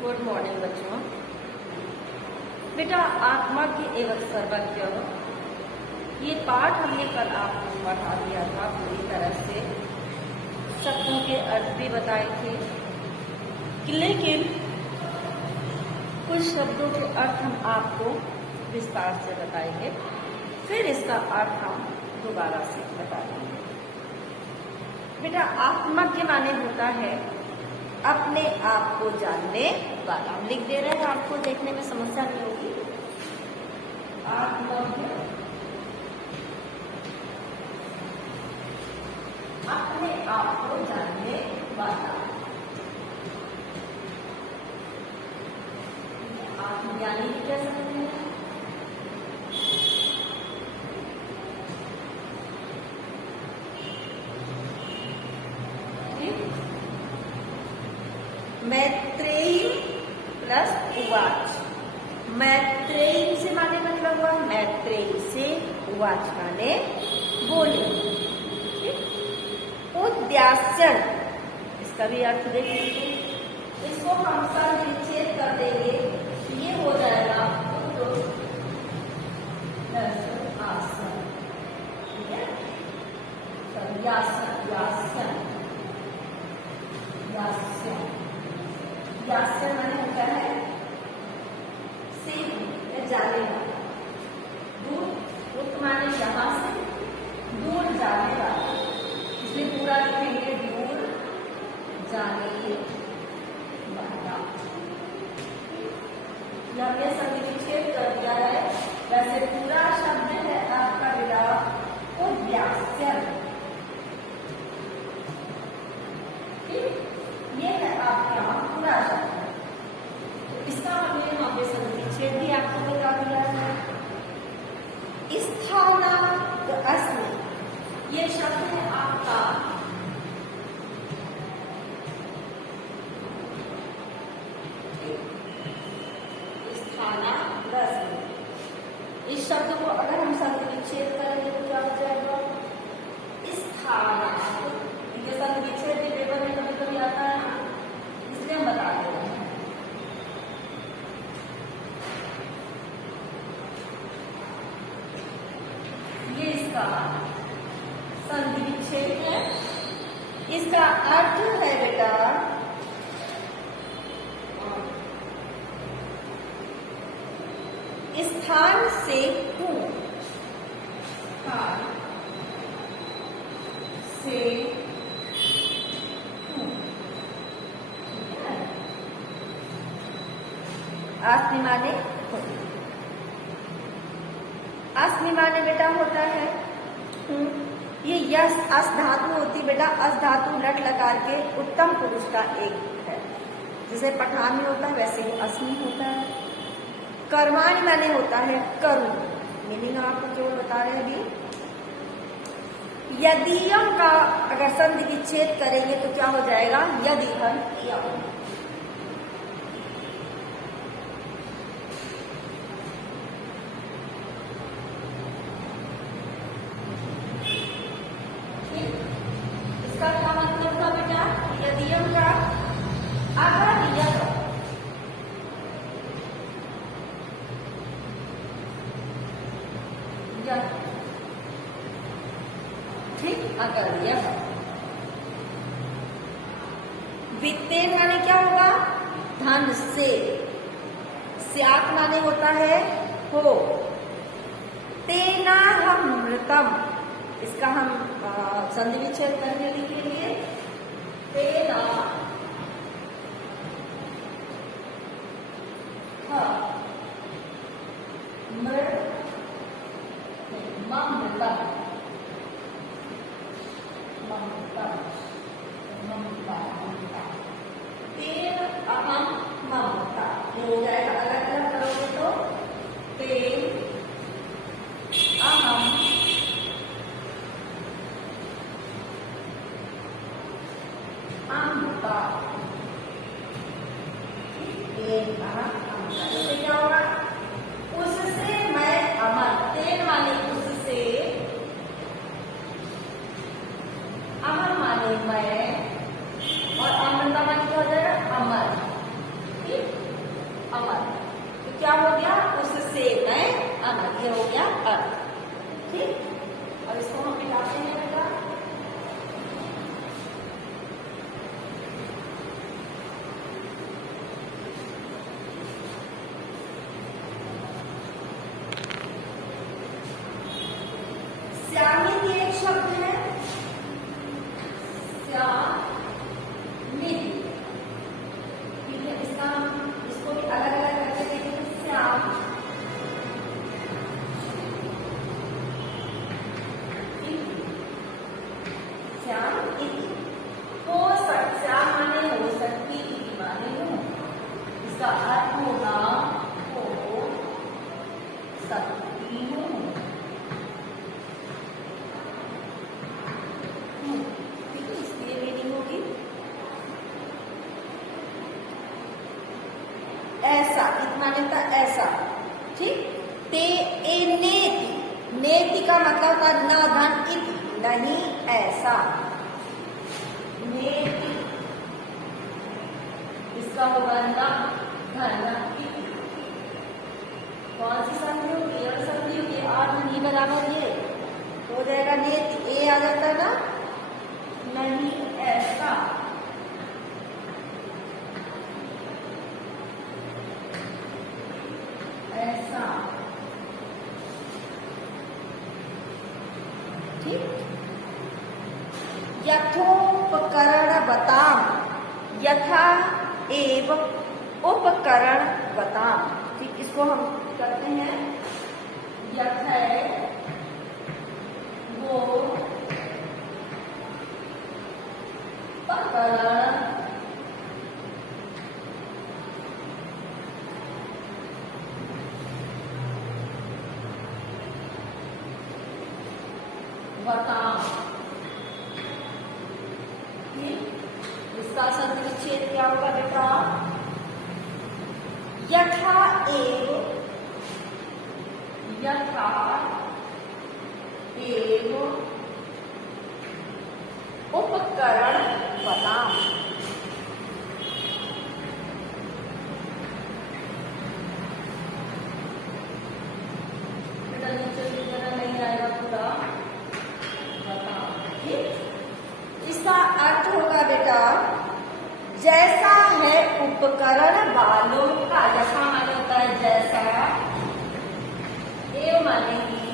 Good morning बच्चों। बेटा आत्मज्ञ एवं सर्वज्ञ, ये पाठ हमने कल आपको पढ़ा दिया था पूरी तरह से, शब्दों के अर्थ भी बताए थे, लेकिन कुछ शब्दों के अर्थ हम आपको विस्तार से बताएंगे, फिर इसका अर्थ हम दोबारा से बताएंगे। बेटा आत्मज्ञ माने होता है अपने आप को जानने वाला। हम लिख दे रहे हैं, आपको देखने में समस्या नहीं होगी। आत्मज्ञ अपने आप को जानने वाला। आत्मज्ञानी भी कह सकते हैं। मैत्रेयी प्लस उवाच। मैत्रेयी से माने मतलब हुआ मैत्रेयी से, उवाच माने बोले। उद्यासन, इसका भी अर्थ देख लीजिए। इसको हम सब विच्छेद कर देंगे, ये हो जाएगा आसन। ठीक है, यासन यासन यासन। यासन माने होता है से जाने वाला, दूर। उत माने यहाँ से दूर जाने वाला, इसलिए पूरा लिखेंगे दूर जाने वाला। हमने सभी विच्छेद कर दिया है। वैसे पूरा शब्द है आपका बेटा उद्यासन। ये है आपके यहाँ पूरा शब्द। इसका हमने यहाँ पे संविच्छेद भी आपको बता दिया है। स्थानांक अस्मि, ये शब्द है आपका स्थानांक अस्मि। इस शब्द को अगर हम संविच्छेद करेंगे तो क्या हो जाएगा? स्थानांक। ये संविच्छेद भी पेपर में कभी कभी आता है ना, इसलिए हम बता दे रहे हैं। ये इसका संविच्छेद है। इसका अर्थ है बेटा स्थान से हूं, स्थान से अस्मि माने अस्मि माने बेटा होता है ये यस अस धातु होती बेटा। अस धातु लट लकार के उत्तम पुरुष का एक है, जैसे पठान में होता है वैसे ही अस्मि होता है। कर्माणि माने होता है कर्म। मीनिंग आपको केवल बता रहे हैं अभी। यदीयम का अगर संधि विच्छेद करेंगे तो क्या हो जाएगा? यदिहन यम। इसका क्या मतलब था बेटा? यदीयम का अगर यद, ठीक, अगर यह। वित्ते माने क्या होगा? धन से। स्यात् माने होता है हो। तेना हम मृतम, इसका हम संधि विच्छेद करने के लिए तेना ममृतम, तेन अहम ममता। ये हो जाएगा, अलग अलग करोगे तो तेन अहम अमृता। तेन अहम अमृता। इससे क्या होगा? उससे मैं अमर। तेन माने उससे, अमर माने मैं, और अमृता माने क्या हो जाएगा? अमर। ठीक, अमर। तो क्या हो गया, उससे मैं अमर, ये हो गया अर्थ। ठीक, और इसको हम मिलाते हैं बेटा। श्यामित एक शब्द है, श्यामित, ठीक है। इसको भी अलग अलग करके देखेंगे। श्याम, श्याम इति, हो सकता, श्याम माने हो सकती, इति माने हूँ। इसका अर्थ होगा हो सकती हूँ। ठीक है, इसकी ये मीनिंग होगी। ऐसा, इत माने था ऐसा, ठीक। ते ए नेति, नेति का मतलब था न धन इति, नहीं ऐसा। नेति, इसका होगा न धन इति। कौन सी संधि होगी, केवल संधि होगी। और नहीं बराबर ये हो जाएगा नेति, ए आ जाता ना, नहीं ऐसा। ऐसा, ठीक। यथोपकरण बताम, यथा एव उपकरण बताम, ठीक। इसको हम करते हैं, यथ है वो उपकरण बताम, ठीक। इसका संधि विच्छेद क्या होगा बेटा, यथा एव, यथा एव उपकरण बताम। बेटा नीचे की तरह नहीं आएगा पूरा, बताम, ठीक। इसका अर्थ होगा बेटा, जैसा है उपकरण वालों का, जैसा माने होता है जैसा, एव माने की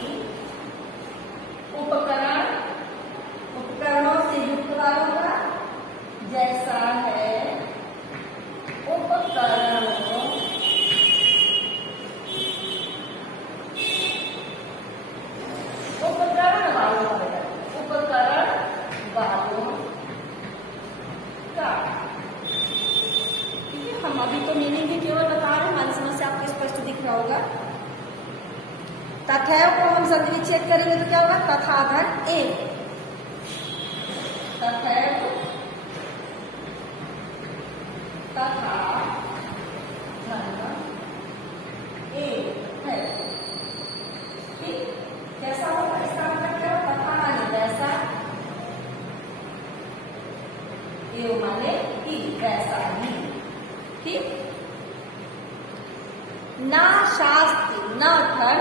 उपकरण, उपकरणों से युक्त वालों का, जैसा है उपकरणों, उपकरण वालों का, उपकरण वालों का, ठीक है। हम अभी तो मीनिंग भी केवल बता रहे हैं, हमारी समस्या आपको स्पष्ट दिख रहा होगा। तथैव को हम संधि विच्छेद करेंगे तो क्या होगा, तथा धन एव, तथैव तथा धन एव है, ठीक। कैसा होगा, इसका मतलब क्या होगा, तथा माने जैसा, एव माने ही, वैसा ही, ठीक। ना शास्ति न धन,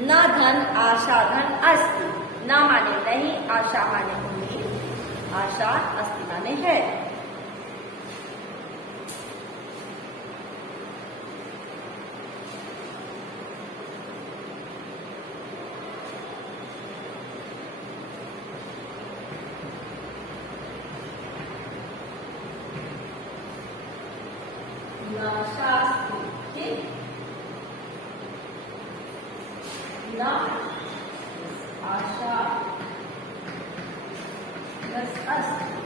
न धन आशा धन अस्ति, न माने नहीं, आशा माने होगी, आशा अस्ति माने है। न शास्ति, ठीक। न आशा अस्ति।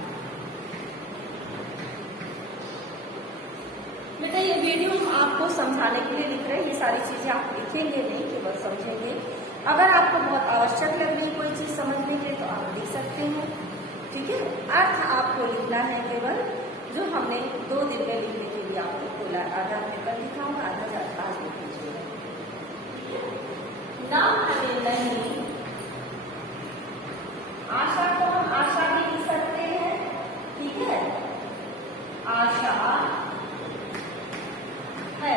बेटा ये वीडियो हम आपको समझाने के लिए लिख रहे हैं, ये सारी चीजें आप लिखेंगे नहीं, केवल समझेंगे। अगर आपको बहुत आवश्यक लग रही कोई चीज समझने के लिए तो आप लिख सकते हो, ठीक है। अर्थ आपको लिखना है केवल, जो हमने 2 दिन में लिखने के लिए आपको बोला, आधा हमने कल लिखा होगा, आधा आज लिख लीजिएगा। ना माने नहीं, आशा को हम आशा भी लिख सकते हैं, ठीक है। आशा है,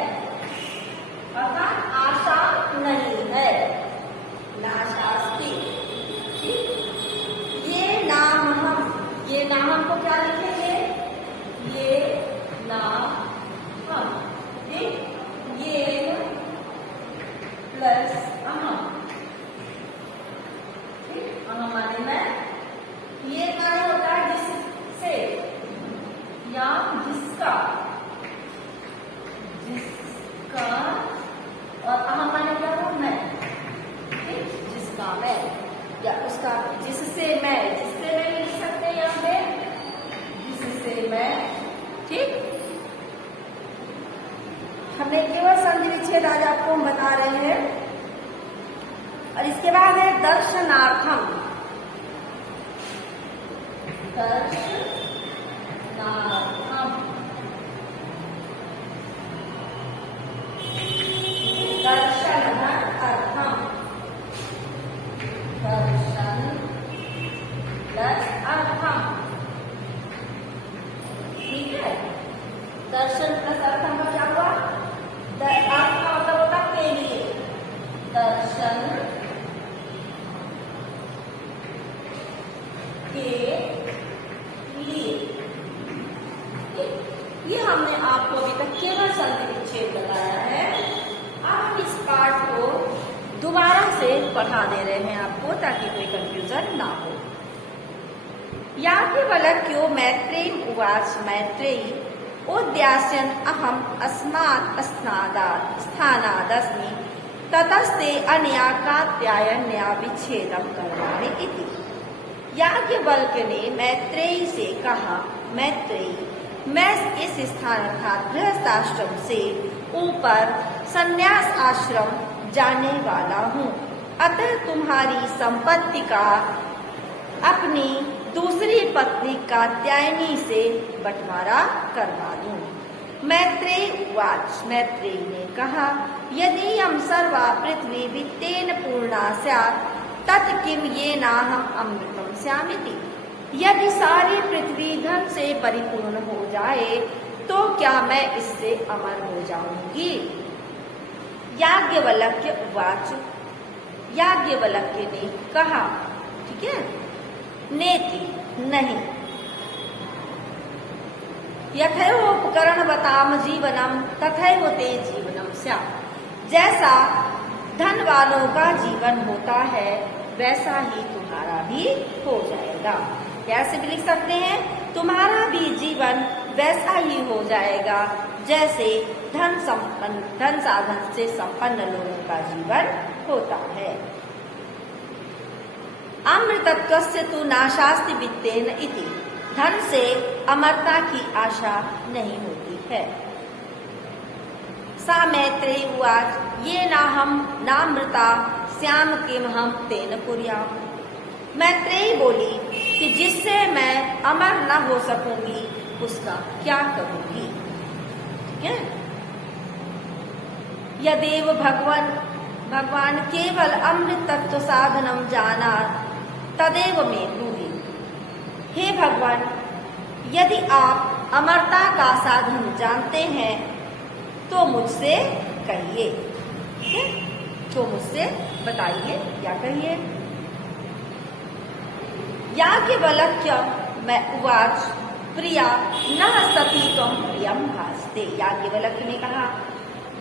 जिसका, जिसका और अहम माने क्या हो, मैं, जिसका मैं या उसका, जिससे मैं नहीं लिख सकते यहाँ पे, जिससे मैं, ठीक। हमने केवल संधि विच्छेद आज आपको हम बता रहे हैं। और इसके बाद है दर्शनार्थम, दर्शनार्थम, दर्शनार्थम, दर्शन प्लस अर्थम, ठीक है। दर्शन प्लस अर्थम का क्या हुआ, अर्थ का मतलब होता के लिए, दर्शन के लिए। ये हमने आपको अभी तक केवल संधि विच्छेद बताया है। आप इस पाठ को दोबारा से पढ़ा दे रहे हैं आपको, ताकि कोई कंफ्यूजन ना हो। याज्ञवल्क्यो मैत्रेयी उवाच, मैत्रेयी उद्यास्यन् अहम् अस्मात् स्थानादस्मि ततस्ते अनया कात्यायन्या विच्छेदं कर्माणि इति। याज्ञवल्क्य ने मैत्रेयी से कहा, मैत्रेयी, मैं इस स्थान अर्थात गृहस्थाश्रम से ऊपर संन्यास आश्रम जाने वाला हूँ, अतः तुम्हारी संपत्ति का अपनी दूसरी पत्नी कात्यायनी से बंटवारा करवा दूं। मैत्रेयी उवाच, मैत्रेयी ने कहा, यदि हम सर्वा पृथ्वी वित्तेन पूर्णा स्यात् तत् किम येनाहम् अमृतम् स्यामिति। यदि सारी पृथ्वी धन से परिपूर्ण हो जाए तो क्या मैं इससे अमर हो जाऊंगी। याज्ञवल्क्य उवाच, याज्ञवल्क्य ने कहा, ठीक है, नेति नहीं, यथैवोपकरण बताम जीवनम तथैव ते जीवनम स्यात्। जैसा धन वालों का जीवन होता है वैसा ही तुम्हारा भी हो जाएगा। कैसे भी लिख सकते हैं, तुम्हारा भी जीवन वैसा ही हो जाएगा जैसे धन साधन से संपन्न लोगों का जीवन होता है। अमृतत्वस्य तु नाशास्ति वित्तेन इति। धन से अमरता की आशा नहीं होती है। सा मैत्रेयी उवाच, ये नाहम नामृता श्याम किम हम तेन कुर्याम। मैत्रेयी बोली कि जिससे मैं अमर न हो सकूंगी उसका क्या करूंगी। ठीक है। यदेव भगवान केवल अमृत तत्व साधनम जाना तदेव में ब्रूहि। हे भगवान, यदि आप अमरता का साधन जानते हैं तो मुझसे कहिए, ठीक है, तो मुझसे बताइए क्या कहिए। याज्ञवल्क्य मैं उवाच, प्रिया न सती तुम प्रियम भासते। याज्ञवल्क्य ने कहा,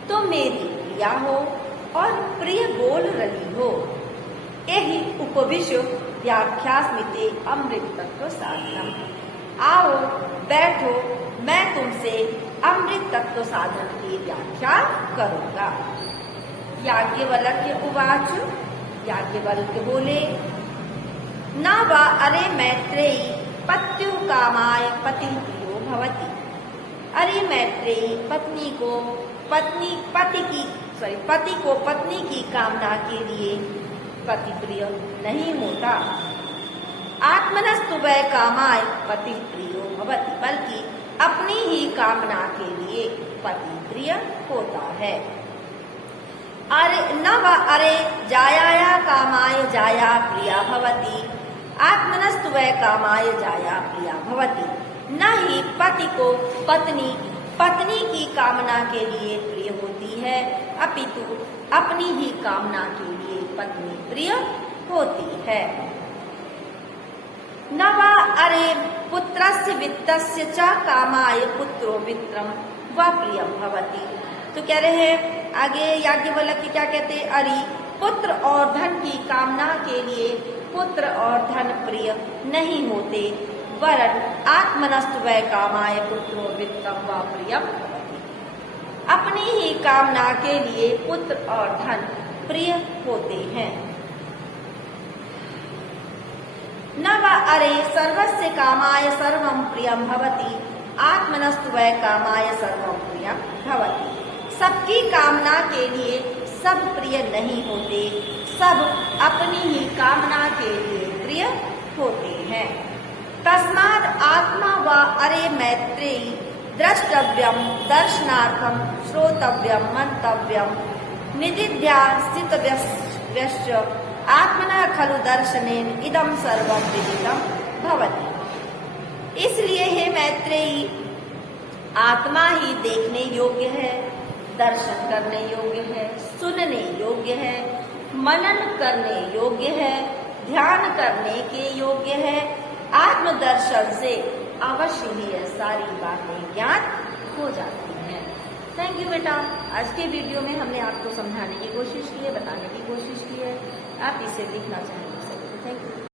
तुम मेरी प्रिया हो और प्रिय बोल रही हो। यही उपविश व्याख्यास्मिते अमृत तत्व साधनम। आओ बैठो, मैं तुमसे अमृत तत्व साधन की व्याख्या करूंगा। याज्ञवल्क्य उवाच, याज्ञवल्क्य बोले, न वा अरे मैत्रेयी पत्यु कामाय पति प्रियो भवति। अरे मैत्रेयी, पति को पत्नी की कामना के लिए पति प्रिय नहीं होता। आत्मनस्तु वै कामाय पति प्रियो भवति, बल्कि अपनी ही कामना के लिए पति प्रिय होता है। अरे न वा अरे जायाया कामाय जाया प्रिया भवति। आत्मनस्तु वै कामाय जाया प्रिया भवति। न ही पति को पत्नी की कामना के लिए प्रिय होती है, अपितु अपनी ही कामना के लिए पत्नी प्रिय होती है। न वा अरे पुत्रस्य वित्तस्य च कामाय पुत्रो वित्रम व प्रियम भवति। तो कह रहे हैं आगे याज्ञवल्क्य क्या कहते हैं, अरे पुत्र और धन की कामना के लिए पुत्र और धन प्रिय नहीं होते, वरन आत्मनस्तु वै कामाय पुत्रो वित्तम व प्रियम भवति। अपनी ही कामना के लिए पुत्र और धन प्रिय होते हैं। न वा अरे सर्वस्य कामाय सर्वं प्रियं भवति, आत्मनस्तु वै कामाय सर्वं प्रियं भवति। सबकी कामना के लिए सब प्रिय नहीं होते, सब अपनी ही कामना के लिए प्रिय होते हैं। तस्माद् आत्मा व अरे मैत्रेयी द्रष्टव्यम दर्शनार्थम श्रोतव्यम मंतव्यम निदिध्यासितव्यश्च आत्मनः खलु दर्शनेन इदं सर्वं विदितं भवति। इसलिए हे मैत्रेयी, आत्मा ही देखने योग्य है, दर्शन करने योग्य है, सुनने योग्य है, मनन करने योग्य है, ध्यान करने के योग्य है। आत्मदर्शन से अवश्य ही ये सारी बातें ज्ञात हो जाती हैं। थैंक यू बेटा। आज के वीडियो में हमने आपको समझाने की कोशिश की है, बताने की कोशिश की है। आप इसे लिखना चाहेंगे। Thank you.